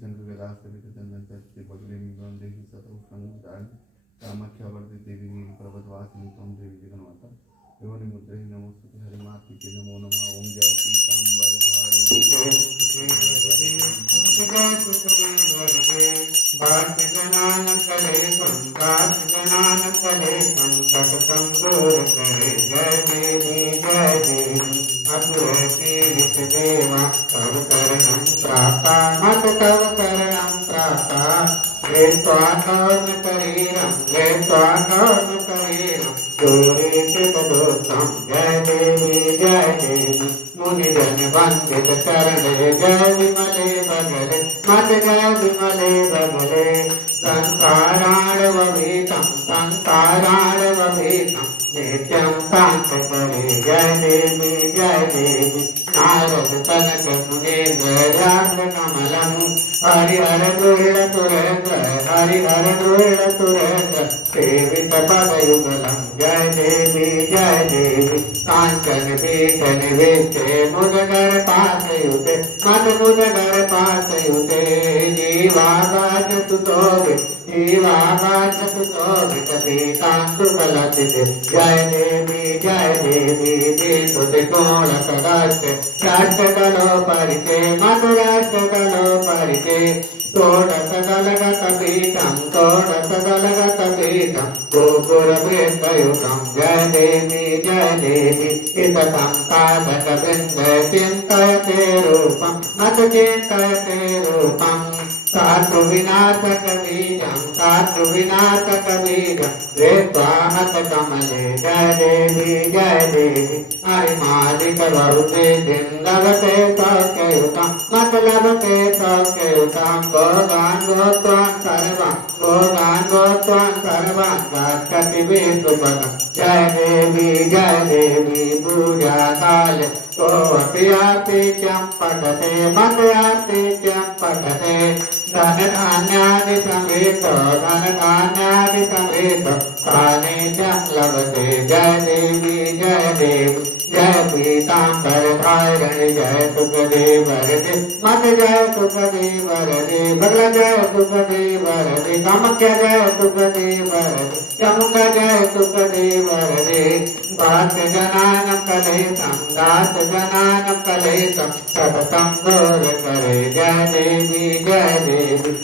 शंकर गदास्त्र चंदन चर्चित बगले में देवी सतोषण कामाख्या वर्दी देवी नीलप्रभद्वासिनी त्वं देवी जगन्माता योनि मुद्रे नमोस्तुते हरिमाति के नमो नमः ओम जय पीतांबर देवा तव करणं प्राप्ता मत तव करणं प्राप्ता ले स्वाकर्म शरीरं ले स्वाकर्म शरीरं दूरे चितदोषं जय देवी मुनिजन वंदित चरणे जय विमले बगले मत जय विमले बगले संसाराणवभीतं नित्यं कांतकरे जय देवी नारद तनक मुनीन्द्र व्याघ्र कमलं हरिहर द्रोहिण सुरेन्द्र सेवित पदयुगलं जय देवी कांचन पीठ निवेशे मुदगर पासयुते मत मुदगर पासयुते जीवागाच सुतोभित पीतांशुकलसिते जय देवी तुते कोण सदास्ते राष्ट्रकलो परिते मधुराष्ट्रकलो परिते षोडशकलगत पीठं गोपुरवृत्तयुतं जय देवी इततं पादकवृन्द चिन्तयते रूपं मत चिन्तयते रूपं सात्रुविनाशकबीजं रेत्वाहत कमले जय देवी हरिमादिकवरुते दिन्दवते सौख्ययुतं मतलभते सौख्ययुतं भोगान् भोक्त्वान् सर्वान् गच्छति विष्णुपदं जय देवी पूजा काले कोऽपि आर्तिक्यं पठते मत आर्तिक्यं पठते धनधान्यादि समेत सान्निध्यं लभते जय देवी जय पीतांबरधारिणि जय सुखदेवरते मत जय सुखदेवरते बगला जय सुखदेवरते कामाख्या जय सुखदेवरते चमुंडा जय सुखदेवरते दास जनानं कलेतं सततं गौर करे जय देवी जय देवी